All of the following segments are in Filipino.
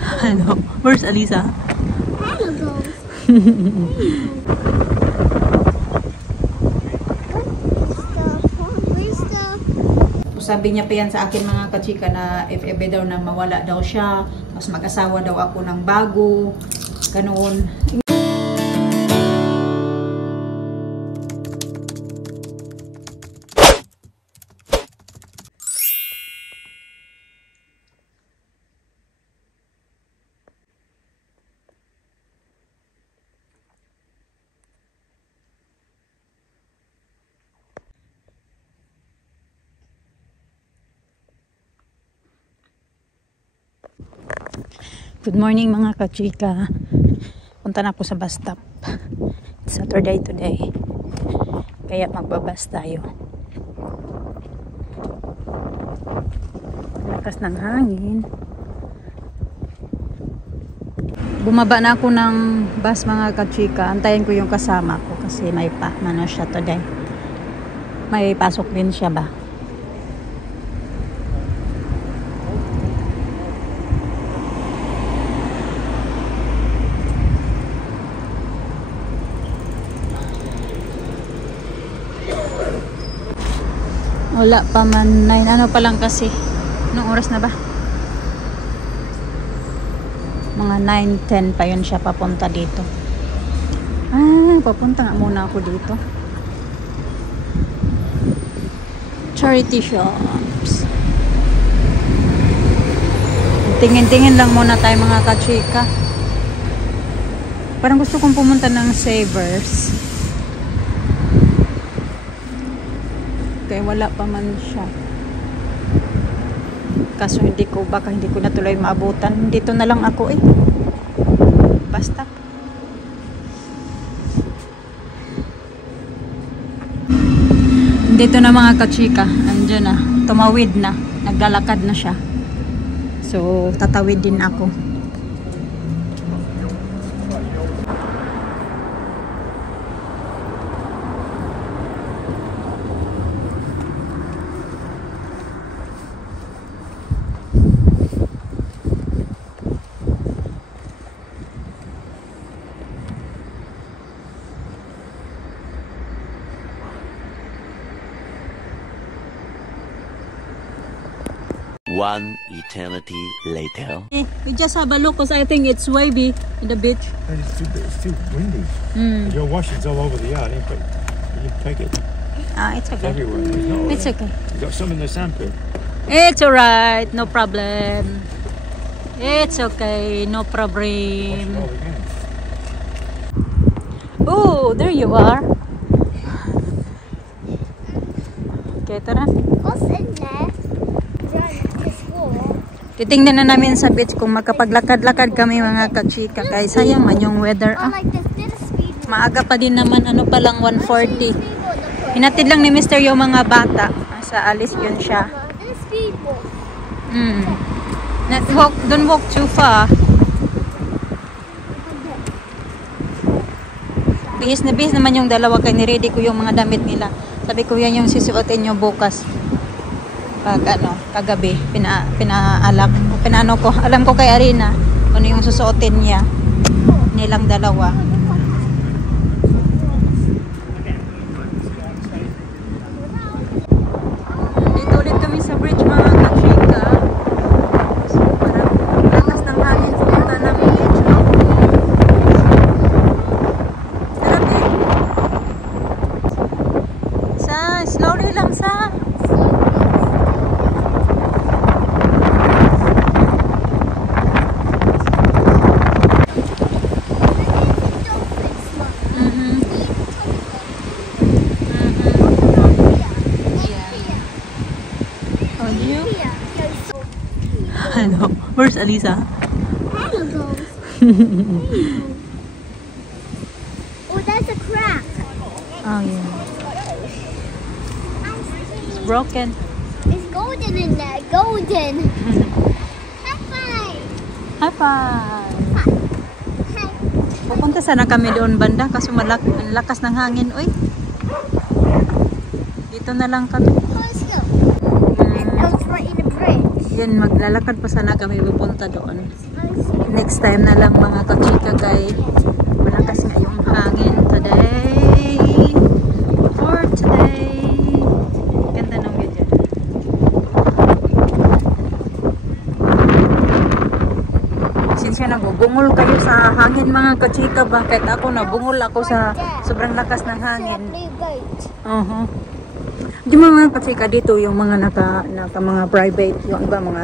Hello. Where's Alisa? Sabi niya pa yan sa akin mga kachika na if ever daw na mawala daw siya, tapos mag-asawa daw ako ng bago, ganoon. Good morning mga kachika. Punta na ako sa bus stop. It's Saturday today. Kaya magbabas tayo. Lakas ng hangin. Bumaba na ako ng bus mga kachika. Antayin ko yung kasama ko kasi may siya today. May pasok din siya ba? Wala pa man 9, ano pa lang kasi. Anong oras na ba? Mga 9, 10 pa yun siya papunta dito. Papunta nga muna ako dito. Charity shops. Tingin-tingin lang muna tayo mga kachika. Parang gusto kong pumunta ng Savers. Kaya wala pa man siya. Kaso baka hindi ko na tuloy maabutan. Dito na lang ako eh. Basta. Dito na mga kachika. Andiyan na. Tumawid na. Naglalakad na siya. So, tatawid din ako. One eternity later. We just have a look because I think it's wavy in the beach. It's too windy. Your washing's all over the yard. You can take it. It's okay. Everywhere. It's okay. You got some in the sandpit. It's alright. No problem. It's okay. No problem. Oh, there you are. Okay, tara. What's in there? Titingnan na namin sa beach kung makapaglakad-lakad kami mga kachika. Kaya sayang man yung weather. Maaga pa din naman. Ano pa lang 1:40. Hinatid lang ni Mr. yung mga bata. Sa alis yun siya. Don't walk too far. Bihis na bihis naman yung dalawa. Kaya niready ko yung mga damit nila. Sabi ko yan yung sisuotin nyo bukas. Pag kagabi alam ko kay Arina ano yung susuotin niya nilang dalawa. Dito ulit kami sa bridge mga kachika. So, parang lakas ng hangin punta namin beach. Sarap eh. Slowly lang sa Hello. Where's Alisa? Oh, there's a crack. Oh yeah. It's broken. It's golden in there. Golden. High five. High five. Hi. Pupunta sana kami doon banda kasi ang lakas ng hangin. Uy. Dito na lang kami. Let's go. I was right in the bridge. Yan, maglalakad pa sana kami pupunta doon. Next time na lang mga kachika kay malakas nga yung hangin today. For today. Ganda ng video. Sinsya nabubungol kayo sa hangin mga kachika. Bakit ako nabungol ako sa sobrang lakas ng hangin. Yung mga kachika dito, yung mga naka mga private, yung iba mga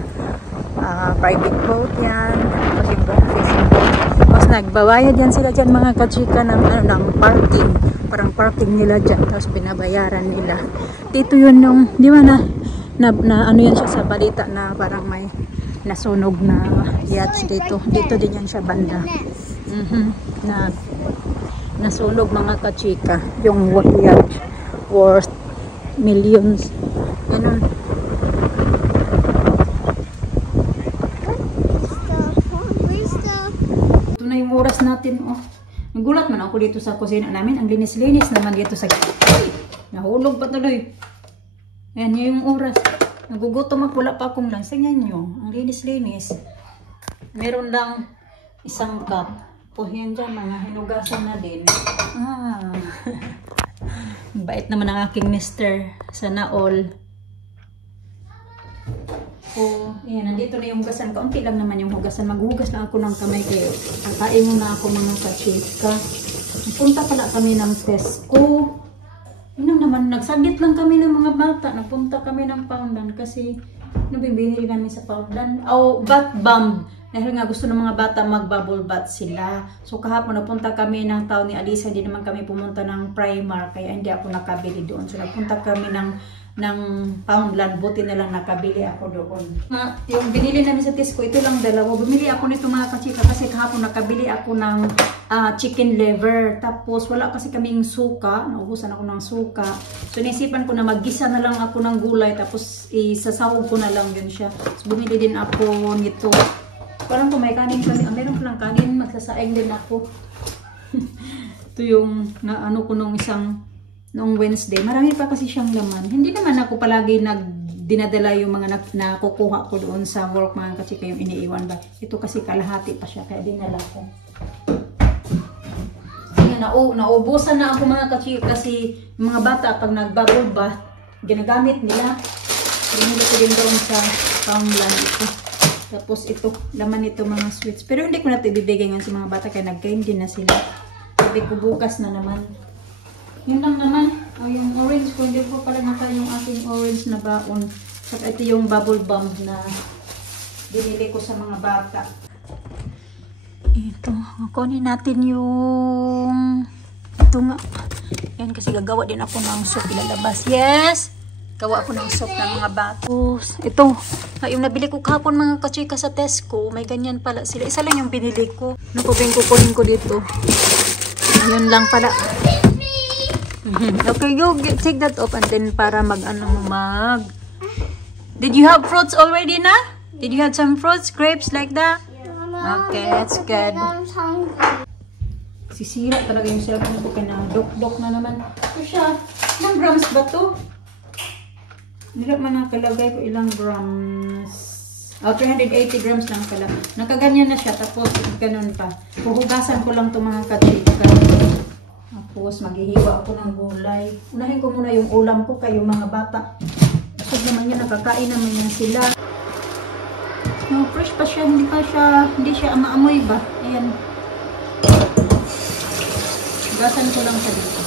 private boat yan. Tapos yung fishing boat. Tapos nagbabayad yan sila dyan mga kachika ng parking. Parang parking nila dyan. Tapos binabayaran nila. Dito yun yung, di ba na ano yan siya sa balita na parang may nasunog na yachts dito. Dito din yan siya banda. Nasunog mga kachika. Yung yacht worth millions. Ganun. Ito na yung oras natin. Oh. Nagulat man ako dito sa kusina namin. Ang linis-linis naman dito sa... Ay! Nahulog pa tuloy. Yan yung oras. Nagugutom ako. Wala pa akong lunch. Tingnan nyo. Ang linis-linis. Meron lang isang cup. O yan dyan. Mga hinugasan na din. Bait naman ang aking mister. Sana all. Ayan, nandito na yung hugasan. Kaunti lang naman yung hugasan. Maghugas na ako ng kamay kayo. Kakain muna ako mga kachika. Nagpunta pala kami ng Tesco. Yun naman, nagsagit lang kami ng mga bata. Nagpunta kami ng Poundland kasi nabibili namin sa Poundland. Bath bomb. Dahil nga gusto ng mga bata mag-bubble bath sila. So kahapon napunta kami ng town ni Alisa. Hindi naman kami pumunta ng Primark. Kaya hindi ako nakabili doon. So napunta kami ng Poundland. Buti na lang nakabili ako doon. Yung binili namin sa Tesco, ito lang dalawa. Bumili ako nito mga kachika kasi kahapon nakabili ako ng chicken liver. Tapos wala kasi kaming suka. Naubusan ako ng suka. So naisipan ko na maggisa na lang ako ng gulay. Tapos isasawag ko na lang yun siya. So bumili din ako nito. Parang kung may kanin kami, meron ko ng kanin, magsasaing din ako. Ito yung naano ko nung noong Wednesday. Marami pa kasi siyang laman. Hindi naman ako palagi dinadala yung mga nakukuha ko doon sa work mga kachika yung iniiwan ba. Ito kasi kalahati pa siya, kaya dinala ko. Naubusan na ako mga kachika kasi mga bata pag nagbubble bath, ginagamit nila. Binili ko din doon sa Poundland ito. Tapos ito, laman ito mga sweets. Pero hindi ko na ito ibibigay ngayon sa mga bata kaya nag-game din na sila. Sabi ko bukas na naman. Yun lang naman. Yung orange ko, hindi ko pala naka yung aking orange na baon. Saka ito yung bubble bomb na binili ko sa mga bata. Ito, kunin natin yung... Ito nga. Yan kasi gagawa din ako ng soup ilalabas. Yes! Gawa ako ng soup ng mga batos. Ito, yung nabili ko kahapon mga kachika sa Tesco, may ganyan pala sila. Isa lang yung binili ko. Nakubing kukunin ko dito. Ayun lang pala. Okay, go take that off and then para Did you have fruits already na? Did you have some fruits, grapes like that? Okay, that's good. Sisira talaga yung cellphone ko kaya dok-dok na naman. Ito siya. Ilang grams ba to? Hindi man nakalagay ko ilang grams. 380 grams lang pala. Nakaganyan na siya. Tapos ganun pa. Puhugasan ko lang itong mga kachika. Tapos maghihiwa ako ng gulay. Unahin ko muna yung ulam ko kay yung mga bata. Kasi naman yun, nakakain naman yan sila. No, fresh pa siya. Hindi siya maamoy ba? Ayan. Hugasan ko lang siya dito.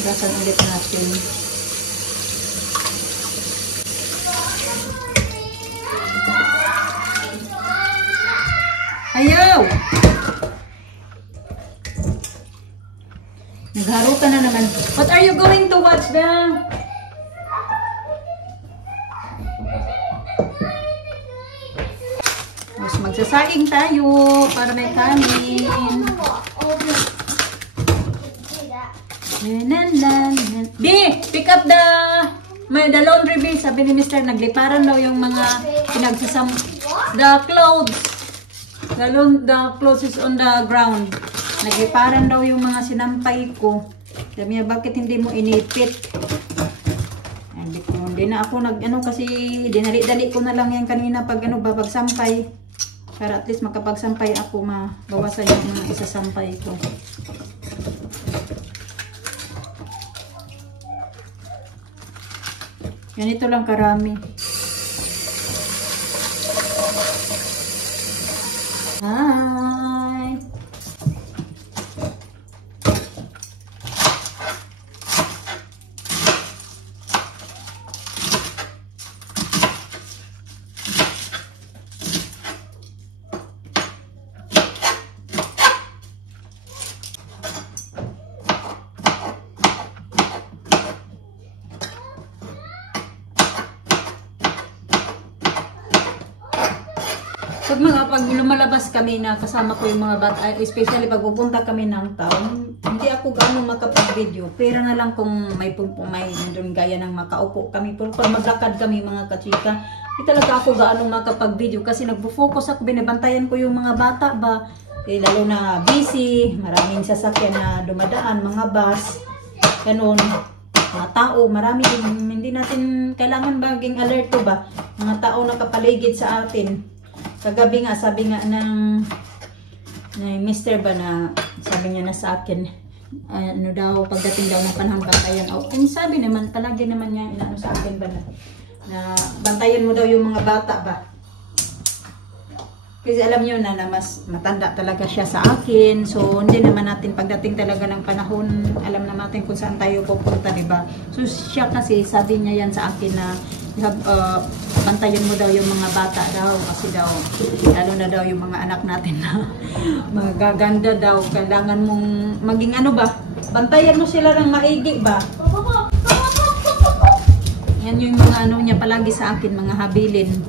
Hugasan ulit natin. Ayaw! Nagharutan na naman. What are you going to watch now? Mas magsasaing tayo para may kanin. Di! Pick up the laundry bin. Sabi ni Mr. nagliparan daw yung mga the clothes. The clothes is on the ground. Nagliparan daw yung mga sinampay ko. Sabi niya, bakit hindi mo inipit? Hindi ko Hindi na ako nag-ano kasi dinali-dali ko na lang yan kanina pag ano ba, pagsampay. Para at least makapagsampay ako, mabawasan yung mga isasampay ko. Ganito lang karami. Hi! Pag lumalabas kami na kasama ko yung mga bata, especially pag pupunta kami ng town, hindi ako gaano makapag-video. Pero na lang kung may nandun gaya ng makaupo kami. Pero pag maglakad kami mga kachika, hindi talaga ako gaano makapag-video kasi nagpo-focus ako, binabantayan ko yung mga bata ba. Lalo na busy, maraming sasakyan na dumadaan, mga bus, ganun. Mga tao, marami din, hindi natin kailangan maging alerto ba? Mga tao nakapaligid sa atin. Kagabi nga, sabi nga ng Mr. ba na, sabi niya na sa akin, ano daw, pagdating daw ng panahon bantayan. Kung sabi naman, palagi naman niya inaano sa akin ba na bantayan mo daw yung mga bata ba. Kasi alam niyo na mas matanda talaga siya sa akin. So, hindi naman natin pagdating talaga ng panahon, alam na natin kung saan tayo pupunta, diba? So, siya kasi, sabi niya yan sa akin na, bantayan mo daw yung mga bata daw kasi daw lalo na daw yung mga anak natin na magaganda daw, kailangan mong maging ano ba, bantayan mo sila ng maigi ba. Yan yung mga ano niya palagi sa akin, mga habilin.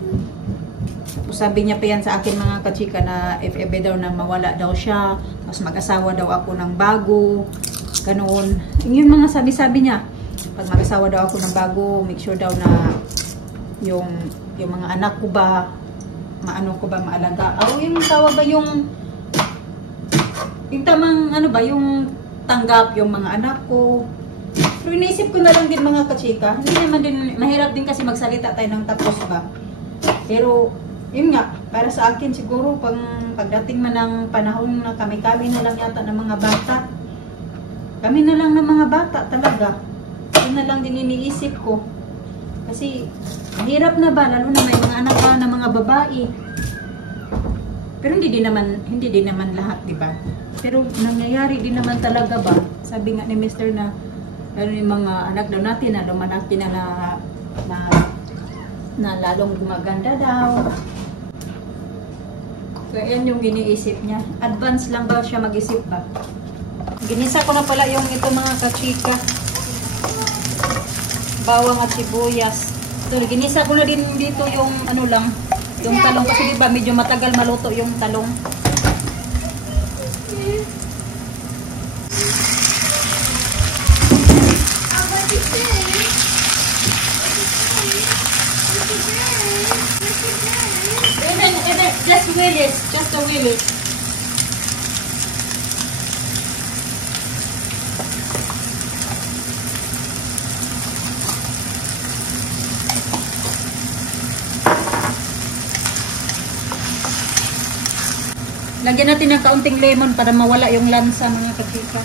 Sabi niya pa yan sa akin mga kachika na if ever daw na mawala daw siya, mas mag-asawa daw ako ng bago, ganoon. Yung mga sabi-sabi niya, pag mag-asawa daw ako ng bago, make sure daw na yung mga anak ko ba, maano ko ba maalaga. Yung tawag ba yung tamang ano ba, yung tanggap yung mga anak ko. Pero iniisip ko na lang din mga kachika, hindi naman din, mahirap din kasi magsalita tayo ng tapos ba. Pero yun nga, para sa akin siguro pagdating man ng panahon na kami na lang yata ng mga bata. Kami na lang ng mga bata talaga. Yun na lang din iniisip ko. Kasi mahirap na ba, lalo na may mga anak ka na mga babae. Pero hindi din naman lahat, di ba? Pero nangyayari din naman talaga ba? Sabi nga ni Mr. na lalo yung mga anak daw natin na lumalaki na lalong gumaganda daw. So yan yung iniisip niya. Advance lang ba siya mag-isip ba? Ginisa ko na pala yung ito mga kachika. Bawang at sibuyas. So, ginisa ko na din dito yung ano lang, yung talong kasi diba medyo matagal maluto yung talong. Just a willis. Lagyan natin ng kaunting lemon para mawala yung lansa mga kachika.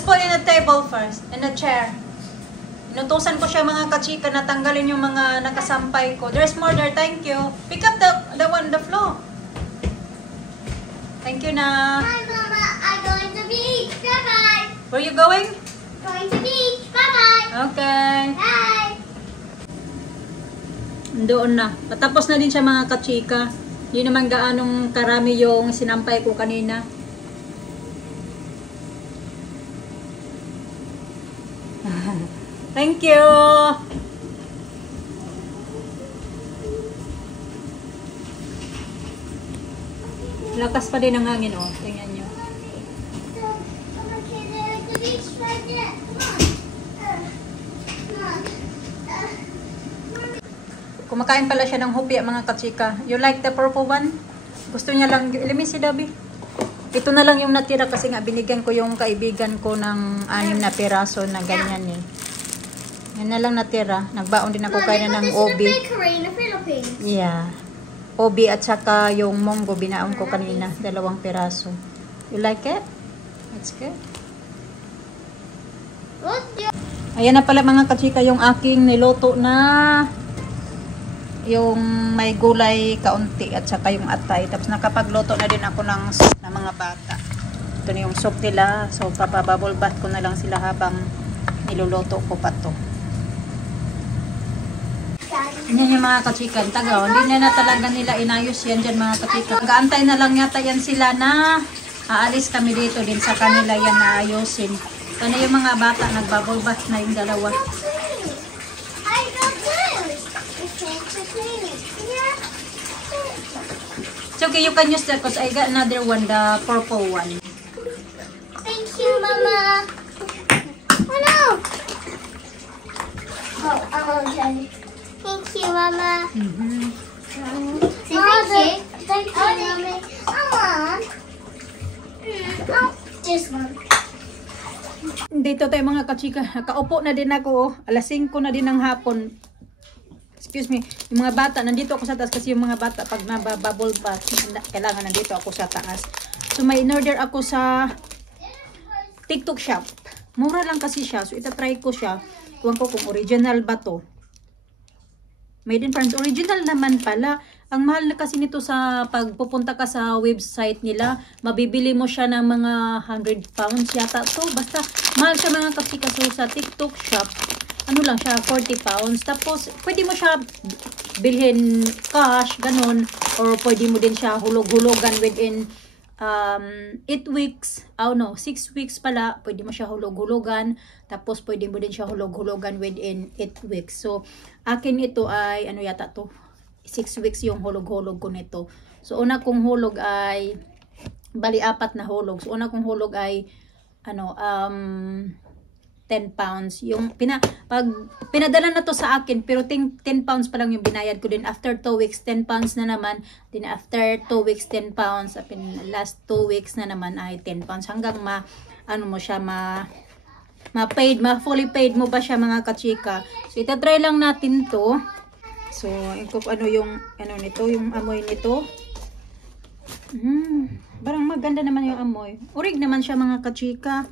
Just put in the table first, in the chair. Inutusan ko siya mga kachika na tanggalin yung mga nakasampay ko. There's more there, thank you. Pick up the one on the floor. Thank you na. Hi, Mama. I'm going to the beach. Bye-bye. Where you going? Going to the beach. Bye-bye. Okay. Bye. Doon na. Patapos na din siya mga kachika. Hindi naman gaanong karami yung sinampay ko kanina. Thank you. Lakas pa din ang hangin, oh. Tingnan nyo. Kumakain pala siya ng hupya mga kachika. You like the purple one? Gusto niya lang, ilimi si Dabi. Ito na lang yung natira kasi nga binigyan ko yung kaibigan ko ng 6 na piraso na ganyan eh. Yan na lang natira. Nagbaon din ako kaya ng obi. Yeah. Obi at saka yung monggo binaon ko kanina. 2 piraso. You like it? It's good. Ayan na pala mga kachika yung aking niluto na yung may gulay kaunti at saka yung atay. Tapos nakapagluto na din ako ng soup na mga bata. Ito na yung soup nila. So papabubble bath ko na lang sila habang niluluto ko pa to. Yan yung mga kachikan. Taga, hindi na talaga nila inayos yan dyan mga kachikan. Gaantay na lang yata yan sila na aalis kami dito din sa kanila yan na ayusin. Ito na yung mga bata, nagbubble bath na yung dalawa. It's okay, you can use that because I got another one, the purple one. Thank you, Mama. Oh no! Oh, okay. Thank you, Mama. Say thank you. Thank you, Mommy. Oh, this one. Dito tayo mga kachika. Nakaupo na din ako. Alas 5 na din ng hapon. Excuse me. Yung mga bata, nandito ako sa taas kasi yung mga bata pag nababubble bath, kailangan nandito ako sa taas. So may in-order ako sa TikTok shop. Mura lang kasi siya. So itatry ko siya. Kuwan ko kung original ba to. Made in France. Original naman pala. Ang mahal na kasi nito sa pagpupunta ka sa website nila. Mabibili mo siya ng mga 100 pounds yata. So basta mahal siya mga kapsika. So sa TikTok shop, ano lang siya, 40 pounds. Tapos, pwede mo siya bilhin cash, ganun. Or pwede mo din siya hulog-hulogan within 8 weeks. Oh no, 6 weeks pala. Pwede mo siya hulog-hulogan. Tapos, pwede mo din siya hulog-hulogan within 8 weeks. So, akin ito ay, ano yata to? 6 weeks yung hulog-hulog ko nito. So, una kong hulog ay, bali 4 na hulog. So, una kong hulog ay, ano, 10 pounds. Yung pag pinadala na to sa akin, pero 10 pounds pa lang yung binayad ko din. After 2 weeks, 10 pounds na naman. Then after 2 weeks, 10 pounds. Last 2 weeks na naman ay 10 pounds. Hanggang ano mo siya, ma-paid, fully paid mo ba siya mga kachika. So, itatry lang natin to. So, ano yung, nito, yung amoy nito. Parang maganda naman yung amoy. Urig naman siya mga kachika.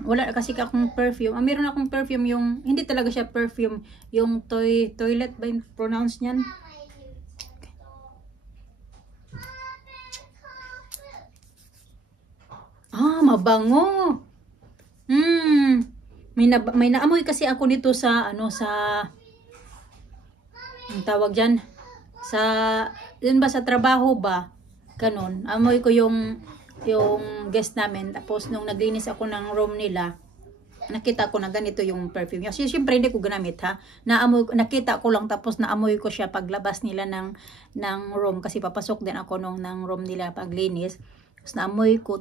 Wala kasi akong perfume. Meron akong perfume yung, hindi talaga siya perfume, yung toilet ba yung pronounce niyan? Mabango. May naamoy kasi ako nito sa, ang tawag dyan, yun ba sa trabaho ba? Ganon. Amoy ko yung guest namin. Tapos nung naglinis ako ng room nila, nakita ko na ganito yung perfume. Kasi syempre hindi ko ginamit ha. Nakita ko lang tapos naamoy ko siya paglabas nila ng room. Kasi papasok din ako ng room nila paglinis. Tapos naamoy ko.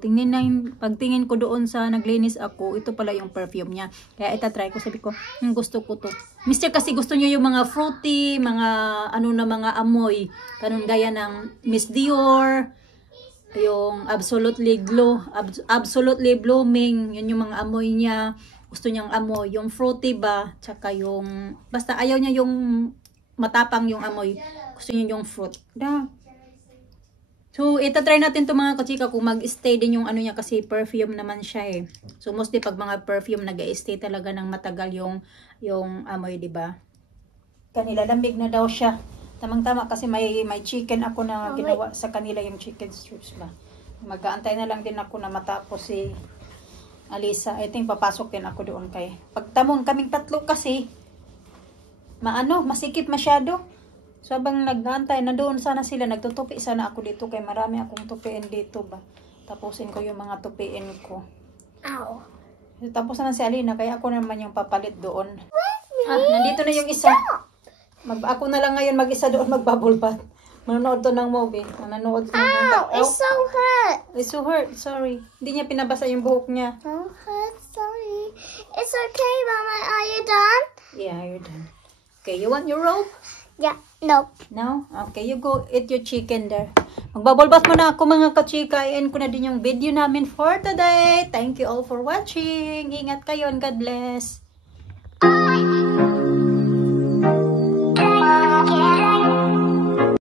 Pagtingin ko doon sa naglinis ako, ito pala yung perfume niya. Kaya itatry ko. Sabi ko, gusto ko to. Mister kasi gusto niyo yung mga fruity, mga mga amoy. Ganun gaya ng Miss Dior, yung absolutely blooming, yun yung mga amoy niya. Gusto niyang amoy yung fruity ba, tsaka yung basta ayaw niya yung matapang yung amoy, gusto niya yung fruit. So So, itatry natin to mga kachika kung mag-stay din yung ano niya kasi perfume naman siya eh. So, mostly pag mga perfume nag-stay talaga ng matagal yung amoy, diba? Kanila, lamig na daw siya. Tamang-tama kasi may chicken ako na ginawa sa kanila yung chicken strips ba. Mag-aantay na lang din ako na matapos si Alisa. I think papasok din ako doon kay. Pagtamon kaming tatlo kasi, masikip masyado. So, habang nag-aantay, nandoon sana sila, nagtutupi sana ako dito kay marami akong tupiin dito ba. Tapusin ko yung mga tupiin ko. Ow. Tapos na si Alina, kaya ako naman yung papalit doon. Nandito na yung isa. Ako na lang ngayon mag-isa doon mag-bubble bath. Manonood to ng movie. Manonood to ng movie. It's so hurt. It's so hurt, sorry. Hindi niya pinabasa yung buhok niya. So hurt, sorry. It's okay, Mama. Are you done? Yeah, you're done. Okay, you want your robe? Yeah. Nope. No? Okay, you go eat your chicken there. Magbubble bath muna ako mga kachika. I-end ko na din yung video namin for today. Thank you all for watching. Ingat kayo and God bless.